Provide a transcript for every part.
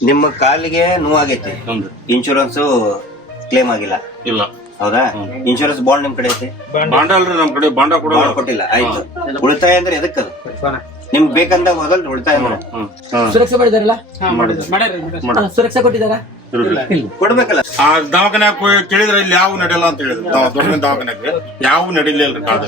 ನಿಮ್ಮ ಕಾಲಿಗೆ ನೋವಾಗೈತಿ. Insurance claim ಆಗಿಲ್ಲ. ಇಲ್ಲ. ಹೌದಾ? ಇನ್ಶೂರೆನ್ಸ್ ಬಾಂಡ್ ನಿಮ್ ಕಡೆ ಐತಿ? ಬಾಂಡ ಅಲ್ರಿ ನಮ್ ಕಡೆ ಬಾಂಡ ಕೂಡ ಬಾಂಡ್ ಕೊಟ್ಟಿಲ್ಲ. ಆಯ್ತು. ಉಳಿತಾಯ ಅಂದ್ರೆ ಎದಕ್ಕದು ನಿಮ್ಗೆ ಬೇಕಂದಾಗ ಹೋದಲ್ ಉಳಿತಾಯ ಹ್ಮ್. ಸುರಕ್ಷೆ ಮಾಡಿದಾರಲ್ಲ? ಮಾಡಿದ್ರು. ಸುರಕ್ಷೆ ಕೊಟ್ಟಿದಾರ. ಕೊಡ್ಬೇಕಲ್ಲ. ಆ ದವಾಖಾನ್ಯಾಗ ಕೇಳಿದ್ರೆ ಇಲ್ಲಿ ಯಾವ ನಡೆಯಲ್ಲ ಅಂತ ಹೇಳಿದ್ರು. ದವ- ದೊಡ್ಡ ದವಾಖಾನ್ಯಾಗ. ಯಾವ ನಡಿಲಿಲ್ಲ ಕಾದ?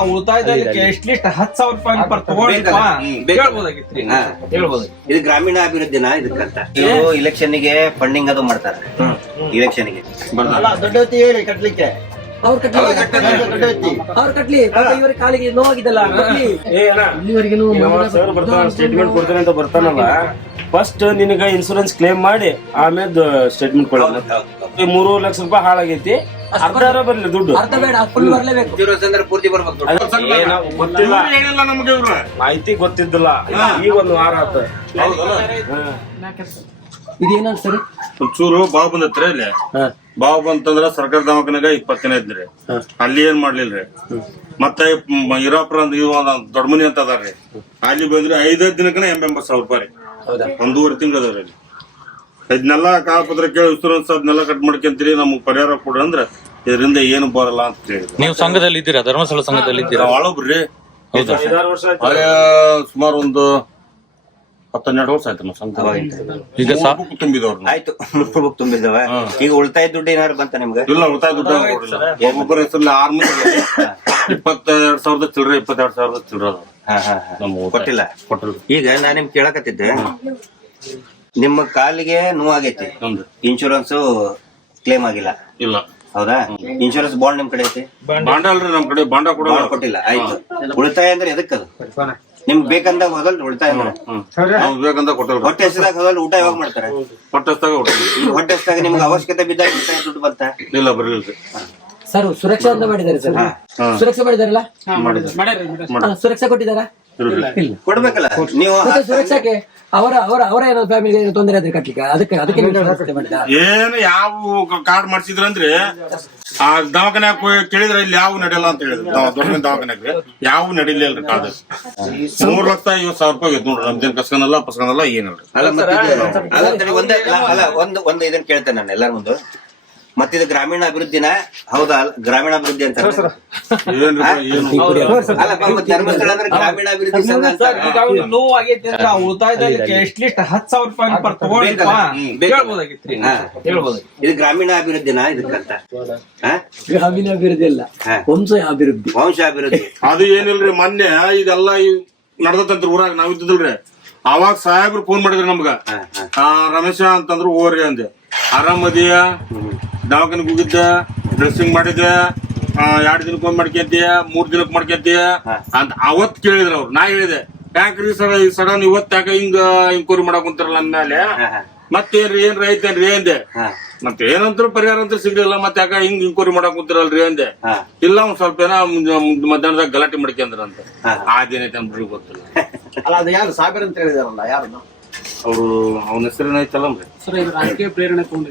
ಉಳಿತಾಯದಲ್ಲಿ ಎಷ್ಟ್ ಲೀಸ್ಟ್ ಹತ್ ಸಾವಿರ ರೂಪಾಯಿ ಪರ್ ತಗೊಂಡಿಪ್ಪ ಹ್ಮ್, ಬೇಕಲ್ಲ. ಹೇಳ್ಬೋದಾಗಿತ್ರಿ ಹಾ. ಹೇಳ್ಬೋದು ಇದು ಗ್ರಾಮೀಣ ಅಭಿವೃದ್ಧಿನ ಇದಕ್ಕಂತ ಇದು ಇಲೆಕ್ಷನ್ಗೆ ಫಂಡಿಂಗ್ ಅದು ಮಾಡ್ತಾರೆ. ಇಲೆಕ್ಷನ್ಗೆ. ದೊಡ್ಡ ಹೇಳಿ ಕಟ್ಲಿಕ್ಕೆ. ಅವ್ರ ಕಟ್ಲಿ. ಅವ್ರ ಕಟ್ಲಿ. ಪಾಪ ಇವ್ರ ಕಾಲಿಗೆ ನೋವಾಗಿದ್ದಲ್ಲ ಕಟ್ಲಿ. ಇಲ್ಲಿವರೆಗೆ ಸರ್ ಬರ್ತಾನ ಸ್ಟೇಟ್ಮೆಂಟ್ ಕೊಡ್ತಾನೆ ಅಂತ ಬರ್ತಾನಲ್ಲ. ಫಸ್ಟ್ ನಿನಗ ಇನ್ಸೂರೆನ್ಸ್ ಕ್ಲೇಮ್ ಮಾಡಿ ಆಮೇಲೆ ಸ್ಟೇಟ್ಮೆಂಟ್ ಕೊಡ್ತಾರೆ ಈ ಮೂರು ಲಕ್ಷ ರೂಪಾಯಿ ಹಾಳಾಗೈತಿ. ಅರ್ಧ ಬರ್ಲಿ ದುಡ್ಡು. ಅರ್ಧ ಬೇಡ ಫುಲ್ ಬರ್ಲೇಬೇಕು. ಪೂರ್ತಿ ಬರ್ಬೇಕು ಏನೋ ಗೊತ್ತಿಲ್ಲ. ಹೇಳಿಲ್ಲ ನಮ್ಗೆ ಇವ್ರು. ಮಾಹಿತಿ ಗೊತ್ತಿದ್ದಿಲ್ಲ. ಈ ಒಂದು ವಾರ ಆತ. ಇದೇನ ಸರ್? ಒಂಚೂರು ಬಾಬು ಬಂದ್ರೆ ಇಲ್ಲಿ ಬಾವು ಬಂತಂದ್ರ ಸರ್ಕಾರ ದವಾಖಾನೆಗ ಇಪ್ಪತ್ತನೇ ದಿನ ಇದ್ರಿ ಅಲ್ಲಿ ಏನ್ ಮಾಡ್ಲಿಲ್ರಿ ಮತ್ತೆ ಇರಾಪುರ ದೊಡ್ಡ ಮನಿ ಅಂತ ಅದಾರ್ರಿ ಅಲ್ಲಿ ಬಂದ್ರೆ ಐದೈದ್ ದಿನಕ್ಕನ ಎಂಬೆಂಬತ್ತು ಸಾವಿರ ರೂಪಾಯಿ ಒಂದೂವರೆ ತಿಂಗಳು ಅದಾವ್ರಿ ಇದನ್ನೆಲ್ಲ ಕಾಗಪತ್ರ ಕೇಳಿ ಇನ್ಸೂರೆನ್ಸ್ ಅದನ್ನೆಲ್ಲ ಕಟ್ ಮಾಡ್ಕೊಂತೀರಿ ನಮ್ಗೆ ಪರಿಹಾರ ಕೊಡ್ರಿ ಅಂದ್ರೆ ಇದರಿಂದ ಏನು ಬರಲ್ಲ ಅಂತ ಹೇಳಿ ನೀವು ಸಂಘದಲ್ಲಿ ಇದ್ದೀರಾ ಧರ್ಮಸ್ಥಳ ಸಂಘದಲ್ಲಿ ಇದ್ದೀರಾ ನಾವ್ ಆಳೊಬ್ರಿ ಹೌದಾ? ಐದಾರು ವರ್ಷ ಆಯ್ತು ಹಳೆ ಸುಮಾರು ಒಂದು ಹತ್ತೆರಡು ವರ್ಷ ಆಯ್ತು ನಾವು ಸಂಘ ಈಗ ಸಾ- ಮೂರ್ book ತುಂಬಿದವ್ರು ನಾವು. ಆಯ್ತು ಬುಕ್ ತುಂಬಿದ್ದವ ಈಗ ಉಳಿತಾಯ ದುಡ್ಡು ಏನಾದ್ರು ಬಂತ ನಿಮ್ಗೆ? ಇಲ್ಲ ಉಳಿತಾಯ ದುಡ್ಡು ಕೊಡಿಲ್ಲ ಒಬ್ಬೊಬ್ಬರ ಹೆಸರಲ್ಲಿ ಆರ್ ಮಂದಿ ಇಪ್ಪತ್ತೆರಡು ಸಾವಿರದ ಚಿಲ್ಲರೆ ಇಪ್ಪತ್ತೆರಡು ಸಾವಿರದ ಚಿಲ್ಲರೆ ಅದಾವ. ಹಾ ಹಾ ಹಾ. ನಮ್ಮ. ಕೊಟ್ಟಿಲ್ಲ. ಕೊಟ್ಟಿಲ್ಲ. ಈಗ ನಾ ನಿಮ್ ಕೇಳಕತ್ತಿದ್ದೆ. ನಿಮ್ಮ ಕಾಲಿಗೆ ನೋವಾಗೈತಿ? ನಮ್ದು. ಇನ್ಶೂರೆನ್ಸ್ ಕ್ಲೇಮ್ ಆಗಿಲ್ಲ? ಇಲ್ಲ. ಹೌದಾ? ಇನ್ಶೂರೆನ್ಸ್ ಬಾಂಡ್ ನಿಮ್ ಕಡೆ ಐತಿ? ಬಾಂಡ ಅಲ್ರಿ ನಮ್ ಕಡೆ ಬಾಂಡ ಕೂಡ ಬಾಂಡ್ ಕೊಟ್ಟಿಲ್ಲ. ಆಯ್ತು. ಉಳಿತಾಯ ಅಂದ್ರೆ ಎದಕ್ಕದು ನಿಮ್ಗೆ ಬೇಕಂದಾಗ ಹೋದಲ್ಲಿ ಉಳಿತಾಯ ಇದ್ದಾರೆ ನಾವು ಬೇಕಂತ ಹೊಟ್ಟೆ ಹಸಿದಾಗ ಹೋದಲ್ಲಿ ಊಟ ಯಾವಾಗ ಮಾಡ್ತಾರೆ? ಹೊಟ್ಟೆಸ್ದಾಗ ಊಟ ಹೊಟ್ಟೆ ಹಸಿದಾಗ ನಿಮ್ಗೆ ಅವಶ್ಯಕತೆ ಬಿದ್ದಾಗ ಉಳಿತಾಯ ದುಡ್ಡು ಬರ್ತಾ ಇಲ್ಲ ಬರಲಿಲ್ಲ ಸರ್ ಸುರಕ್ಷಾ ಅಂತ ಮಾಡಿದ್ದಾರೆ ಸರ್. ಸುರಕ್ಷಾ ಮಾಡಿದಾರಲ್ಲ? ಸುರಕ್ಷಾ ಕೊಟ್ಟಿದಾರ ಕೊಡ್ಬೇಕಲ್ಲ? ನೀವು ಸುರಕ್ಷಾಕ್ಕೆ ಅವರ ಅವರ ಅವರ ಏನೋ ಫ್ಯಾಮಿಲಿ ತೊಂದರೆ ಆದ್ರೆ ಕಟ್ಲಿಕ್ಕೆ ಅದಕ್ಕೆ ಅದಕ್ಕೆ ಏನು ಯಾವ ಕಾರ್ಡ್ ಮಾಡ್ಸಿದ್ರಂದ್ರೆ ಆ ದವಾಖಾನ್ಯಾಗ ಕೇಳಿದ್ರೆ ಇಲ್ಲಿ ಯಾವ ನಡೆಯಲ್ಲ ಅಂತ ಹೇಳಿದ್ರು. ದೊಡ್ಡ ದವಾಖಾನ್ಯಾಗ ಯಾವ ನಡಿಲಿಲ್ಲ ಕಾದ ಮೂರ್ ಲಕ್ಷ ಐವತ್ ಸಾವಿರ ರೂಪಾಯಿ ಇದ್ ನೋಡ್ರಿ. ನಮ್ದೇನ್ ಕಸ್ಕನಲ್ಲ ಪಸ್ಕನಲ್ಲ ಏನಿಲ್ರಿ ಅಲ್ಲ ಒಂದೇ ಅಲ್ಲ ಒಂದು ಒಂದು ಇದನ್ನ ಕೇಳ್ತೇನೆ ನಾನು ಎಲ್ಲರ ಮುಂದೆ. ಮತ್ತಿದು ಗ್ರಾಮೀಣ ಅಭಿವೃದ್ಧಿನ ಹೌದಾ ಗ್ರಾಮೀಣ ಅಭಿವೃದ್ಧಿ ಅಂತ ಧರ್ಮಸ್ಥಳ ಅಂದ್ರೆ ಗ್ರಾಮೀಣ ಅಭಿವೃದ್ಧಿ ಸಂಘ ಅಂತ. ನೋವು ಆಗೈತಿ ಅಂದ್ರೆ ಆ ಉಳಿತಾಯದಲ್ಲಿ ಎಷ್ಟ್ ಲೀಸ್ಟ್ ಹತ್ ಸಾವಿರ ರೂಪಾಯಿ ಪರ್ ತಗೊಂಡಿಪ್ಪ ಬೇಕಲ್ಲ. ಹ್ಮ್, ಬೇಕಲ್ಲ. ಹೇಳ್ಬೋದಾಗಿತ್ರಿ ಹಾ. ಹೇಳ್ಬೋದು ಇದು ಗ್ರಾಮೀಣ ಅಭಿವೃದ್ಧಿನ ಇದಕ್ಕಂತ. ಹಾ? ಗ್ರಾಮೀಣ ಅಭಿವೃದ್ಧಿ ಅಲ್ಲ ಹಾ. ವಂಶ ಅಭಿವೃದ್ಧಿ ವಂಶ ಅಭಿವೃದ್ಧಿ ಅದು ಏನಿಲ್ರಿ ಮೊನ್ನೆ ಇದೆಲ್ಲ ನಡ್ದತ್ತಂತ್ರಿ ಊರಾಗ ನಾವ್ ಇದ್ದಿದ್ದಿಲ್ರಿ. ಅವಾಗ ಸಾಹೇಬ್ರು ಫೋನ್ ಮಾಡಿದ್ರು ನಮ್ಗ. ಹಾ, ಹಾ. ಆ ರಮೇಶ ಅಂತಂದ್ರು ಓರಿ ಅಂದೆ. ಆರಾಮದಿಯ ದವಾಖಾನಿಗೆ ಹೋಗಿದ್ದ ಡ್ರೆಸ್ಸಿಂಗ್ ಮಾಡಿದ್ದೆ ಎರಡ್ ದಿನಕ್ಕೆ ಒಂದ್ ಮಾಡ್ಕೊಂತೀಯ ಮೂರ್ ದಿನಕ್ಕೆ ಮಾಡ್ಕೊಂತೀಯ ಅಂತ ಅವತ್ ಕೇಳಿದ್ರ ಅವ್ರು. ನಾ ಹೇಳಿದೆ ಯಾಕ್ರಿ ಸರ್ ಈ ಸಡನ್ ಇವತ್ ಯಾಕ ಹಿಂಗ ಇನ್ಕ್ವೈರಿ ಮಾಡಕ್ ಕುಂತಾರಲ್ಲ ಅಂದ್ಮೇಲೆ ಮತ್ತೇನ್ರಿ ಏನ್ ಐತೇನ್ರಿ ಅಂದೆ. ಮತ್ತೆ ಏನಂದ್ರು ಪರಿಹಾರ ಅಂತ ಸಿಗ್ಲಿಲ್ಲ ಮತ್ತೆ ಯಾಕ ಹಿಂಗ್ ಇನ್ಕ್ವೈರಿ ಮಾಡಕ್ ಕುಂತಾರಲ್ರಿ ಅಂದೆ. ಇಲ್ಲ ಒಂದ್ ಸ್ವಲ್ಪ ಏನೋ ಮಧ್ಯಾಹ್ನದಾಗ ಗಲಾಟೆ ಮಾಡ್ಕೊಂಡ್ರಂತ. ಆ ದಿನ ಅಂದ್ರಿ ಗೊತ್ತಿಲ್ಲ. ಅಲ್ಲ ಅದು ಯಾರು ಸಾಬೀರ್ ಅಂತ ಹೇಳಿದಾರಲ್ಲ ಯಾರು ಅವ್ರು ಅವನ ಪ್ರೇರಣೆ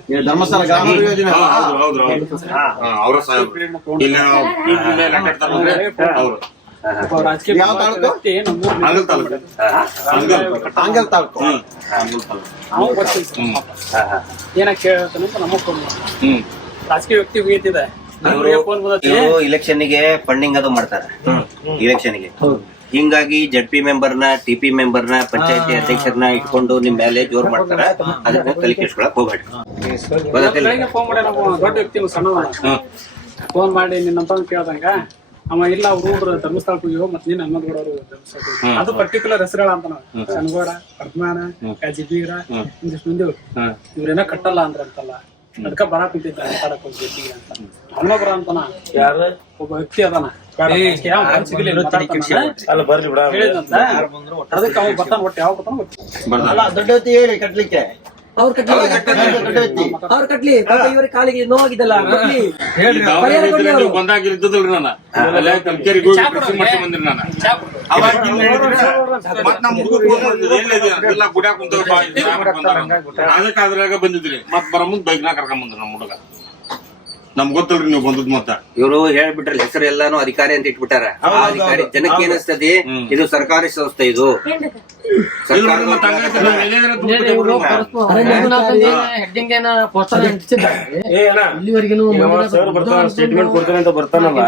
ನೀವು ಧರ್ಮಸ್ಥಳ ಗ್ರಾಮ ಯೋಜನೆ ಹೌದು ಹೌದು ಹೌದು. ಅವರ ಸಾಹೇಬ್ರು ಇಲ್ಲಿ ನಾವು PG ಮೇಲೆ ಅಡ್ಡಾಡ್ತಾರಲ್ರಿ, ಅವ್ರು ಯಾವ ತಾಲೂಕು? ಹಾಗಲ್ ತಾಲೂಕು. ಹಾಗಲ್. ಹಾಂಗಲ್ ತಾಲೂಕು. ಹ್ಮ್ ರಾಜಕೀಯ ವ್ಯಕ್ತಿ ಇಲೆಕ್ಷನ್ಗೆ ಫಂಡಿಂಗ್ ಅದು ಮಾಡ್ತಾರೆ. ಇಲೆಕ್ಷನ್ಗೆ. ಹಿಂಗಾಗಿ ಜಡ್ ಪಿ ಮೆಂಬರ್ನ ಟಿ ಪಿ ಮೆಂಬರ್ನ ಪಂಚಾಯತಿ ಅಧ್ಯಕ್ಷರನ್ನ ಇಟ್ಕೊಂಡು ನಿಮ್ ಮೇಲೆ ಜೋರ್ ಮಾಡ್ತಾರ. ಅದನ್ನ ತಲೆ ಕೆಡ್ಸ್ಕೊಳಕ್ ಹೋಗ್ಬೇಡಿ? ಫೋನ್ ಮಾಡಿ ನಾವು ದೊಡ್ಡ ವ್ಯಕ್ತಿ ಸಣ್ಣ ಫೋನ್ ಮಾಡಿ ನಿನ್ನಂತ ಕೇಳ್ದಂಗ ಅವ ಇಲ್ಲ ಅವ್ರು ಧರ್ಮಸ್ಥಳಕ್ಕೆ ಹೋಗಿ ಮತ್ತೆ ನೀನ್ ಹನುಮಂತಗೌಡ ಅವರು ಧರ್ಮಸ್ಥಳಕ್ಕೆ ಅದು ಪರ್ಟಿಕ್ಯುಲರ್ ಹೆಸರುಗಳ ಅಂತ ನಾವು. ಚನ್ನಗೋಡ ಪದ್ಮಾನ ಕಾಜಿಬೀರ ಒಂದಿಷ್ಟು ಮಂದಿ ಇವ್ರೇನೋ ಕಟ್ಟಲ್ಲ ಅಂದ್ರಂತಲ್ಲ. ಅದಕ್ಕ ಬರ ಕುಂತಿದ್ದ ಅಂತ. ಅವನ ಅಂತನ ಅಂತಾನ. ಯಾರು ಒಬ್ಬ ವ್ಯಕ್ತಿ ಅದಾನ. ಹೇಳಿ ಕಟ್ಲಿಕ್ಕೆ. ಅವ್ರ ಕಟ್ಲಿ. ಅವ್ರ ಕಟ್ಲಿ ಇವ್ರ ಕಾಲಿಗೆ ನೋವಾಗಿದ್ದಲ್ಲ ಕಟ್ಲಿ. ಈ ದವಾಖಾನೆ ಇದ್ರೆ ನೀವು ಬಂದಾಗ ಇದ್ದದಲ್ರಿ ನಾನು. ಅಲ್ಲೇ ಕಲ್ಕೇರಿಗೆ ಹೋಗಿ ಡ್ರೆಸ್ಸಿಂಗ್ ಮಾಡ್ಕೊಂಡ್ ಬಂದ್ರಿ ನಾನು. ಅವಾಗ ಮತ್ ನಮ್ ಎಲ್ಲ. ಅದಕ್ಕೆ ಅದ್ರಾಗ ಬಂದಿದ್ರಿ. ಮತ್ ಬರೋ ಮುಂದ್ ಬೈಕ್ನಾಗ ಕರ್ಕೊಂಡ್ ಬಂದ್ರಿ ನಮ್ ಹುಡುಗ. ನಮ್ಗ್ ಗೊತ್ತಲ್ರಿ ನೀವು ಬಂದದ್ ಮತ್ತ. ಇವರು ಹೇಳ್ಬಿಟ್ರಲ್ಲ ಹೆಸರು ಎಲ್ಲಾನು ಅಧಿಕಾರಿ ಅಂತ ಇಟ್ಬಿಟ್ಟಾರ. ಆ ಅಧಿಕಾರಿ ಜನಕ್ಕೆ ಏನಿಸ್ತದೆ? ಇದು ಸರ್ಕಾರಿ ಸಂಸ್ಥೆ ಇದು. ಇಲ್ಲ ನೋಡ್ರಿ, ಮತ್ತ್ ಹಂಗಾಯ್ತು, ನಾವ್ ಎಲ್ಲಿಯಾದ್ರೂ ದುಡ್ಡು ಹೆಡ್ಡಿಂಗ್ ಏನ ಪೋಸ್ಟರ್ ಅಂಟಿಸಿದ್ದಾರೆ ಏ ಅಣ್ಣ ಇಲ್ಲಿವರೆಗೂ ಸರ್ ಬರ್ತಾನ ಸ್ಟೇಟ್ಮೆಂಟ್ ಕೊಡ್ತಾನೆ ಅಂತ ಬರ್ತಾನಲ್ಲ.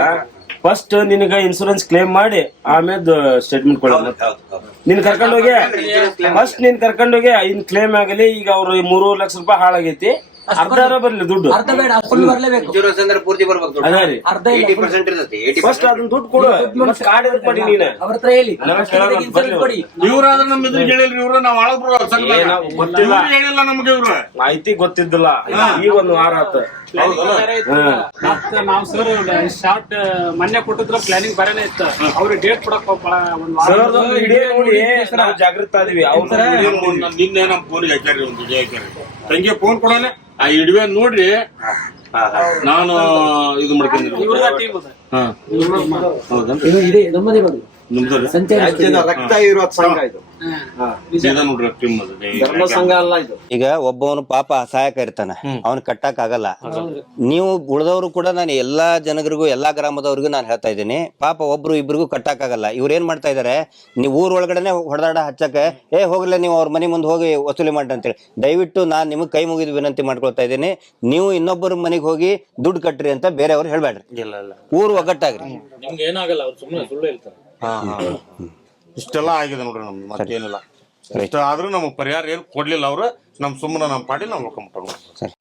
ಫಸ್ಟ್ ನಿನಗ ಇನ್ಸೂರೆನ್ಸ್ ಕ್ಲೇಮ್ ಮಾಡಿ ಆಮೇಲೆ ಸ್ಟೇಟ್ಮೆಂಟ್ ಕೊಡೋದು ನಿನ್ ಕರ್ಕೊಂಡೋಗಿ ಫಸ್ಟ್ ನೀನ್ ಕರ್ಕೊಂಡೋಗಿ ಇನ್ ಕ್ಲೇಮ್ ಆಗಲಿ ಈಗ ಅವ್ರ ಮೂರು ಲಕ್ಷ ರೂಪಾಯಿ ಹಾಳಾಗೈತಿ. ಬರ್ಲಿ ದುಡ್ಡು. ಅರ್ಧ ಬೇಡ ಫುಲ್ ಬರ್ಲೇಬೇಕು. ಇನ್ಶೂರೆನ್ಸ್ ಅಂದ್ರೆ ಪೂರ್ತಿ ಬರ್ಬೇಕು ಅದೇ ರೀ. ಅರ್ಧ ಇಲ್ಲ ಏಯ್ಟಿ ಪರ್ಸೆಂಟ್ ಏಯ್ಟಿ ಫಸ್ಟ್ ಅದನ್ನ ದುಡ್ಡು ಕೊಡು. ಮತ್ತೆ ಕಾರ್ಡ್ ಎದಕ್ ಮಾಡಿ ನೀನ. ಅವ್ರ ಹತ್ರ ಹೇಳಿ. ಇನ್ಸೂರೆನ್ಸ್ ಕೊಡಿ. ಇವ್ರಾದ್ರೆ ನಮ್ ಇದ್ರ ಹೇಳಿಲ್ರಿ ಇವ್ರ ನಾವ್ ಆಳಗ್ ಬರುವ ಏ, ನಾವು ಗೊತ್ತಿಲ್ಲ. ಹೇಳಿಲ್ಲ ನಮ್ಗೆ ಇವ್ರ. ಮಾಹಿತಿ ಗೊತ್ತಿದ್ದಿಲ್ಲ. ಈಗ ಒಂದು ವಾರ ಆತ. ಮತ್ತ ನಾವ್ ಸರ್ ಶಾರ್ಟ್ ಮೊನ್ನೆ ಕೊಟ್ಟಿದ್ರ ಪ್ಲಾನಿಂಗ್ ಬರೇನೆ ಇತ್ತು. ಅವ್ರಿಗೆ ಡೇಟ್ ಕೊಡಕ್ ಒಂದ್ ವಾರ ಸರ್ ಇಡೀ ನೋಡಿ. ನಾವು ಜಾಗೃತ ಅದೀವಿ ಅವ್ರ ನಿನ್ನೆ ನಮ್ ಫೋನ್ ಹೇಳ್ತಾರೆ ಒಂದು ವಿಡಿಯೋ ತಂಗಿ ಫೋನ್ ಕೊಡೋಣ ಆ ಇಡುವೆ ನೋಡ್ರಿ. ನಾನು ಇದು ಹಾ. ಹೌದನ್ರಿ? ರಾಜ್ಯದ ರಕ್ತ ಸಂಘ ಇದು. ಧರ್ಮ ಸಂಘ ಅಲ್ಲ ಇದು. ಈಗ ಒಬ್ಬವನು ಪಾಪ ಅಸಹಾಯಕ ಇರ್ತಾನ. ಅವನ್ ಕಟ್ಟಕ್ ಆಗಲ್ಲ. ನೀವು ಉಳಿದವರು ಕೂಡ ನಾನು ಎಲ್ಲಾ ಜನರಿಗೂ ಎಲ್ಲಾ ಗ್ರಾಮದವ್ರಿಗೂ ನಾನು ಹೇಳ್ತಾ ಇದ್ದೀನಿ. ಪಾಪ ಒಬ್ರು ಇಬ್ರಿಗೂ ಕಟ್ಟಕ್ ಆಗಲ್ಲ. ಇವ್ರು ಏನ್ ಮಾಡ್ತಾ ಇದಾರೆ? ನೀವು ಊರ್ ಒಳಗಡೆನೆ ಹೊಡೆದಾಡ ಹಚ್ಚಕ್ಕೆ ಏ ಹೋಗ್ಲೇ ನೀವು ಅವ್ರ ಮನೆ ಮುಂದೆ ಹೋಗಿ ವಸೂಲಿ ಮಾಡಿ ಅಂತೇಳಿ. ದಯವಿಟ್ಟು ನಾನು ನಿಮಗೆ ಕೈ ಮುಗಿದು ವಿನಂತಿ ಮಾಡ್ಕೊಳ್ತಾ ಇದ್ದೀನಿ. ನೀವು ಇನ್ನೊಬ್ಬರ ಮನೆಗೆ ಹೋಗಿ ದುಡ್ಡು ಕಟ್ಟ್ರಿ ಅಂತ ಬೇರೆಯವ್ರು ಹೇಳ್ಬೇಡ್ರಿ ಇಲ್ಲ ಇಲ್ಲ. ಊರು ಒಗ್ಗಟ್ಟಾಗ್ರಿ. ನಿಮ್ಗೆ ಏನಾಗಲ್ಲ ಅವ್ರು ಸುಮ್ಮನೆ ಸುಳ್ಳು ಹೇಳ್ತಾರೆ. ಹಾ ಹಾ. ಇಷ್ಟೆಲ್ಲ ಆಗಿದೆ ನೋಡ್ರಿ ನಮ್ದು ಮತ್ತೇನಿಲ್ಲ. ಇಷ್ಟ ಆದ್ರೂ ನಮಗ್ ಪರಿಹಾರ ಏನು ಕೊಡ್ಲಿಲ್ಲ ಅವ್ರು ನಮ್ ಸುಮ್ಮನೆ ನಮ್ ಪಾಡಿ ನಾವು ಸರಿ.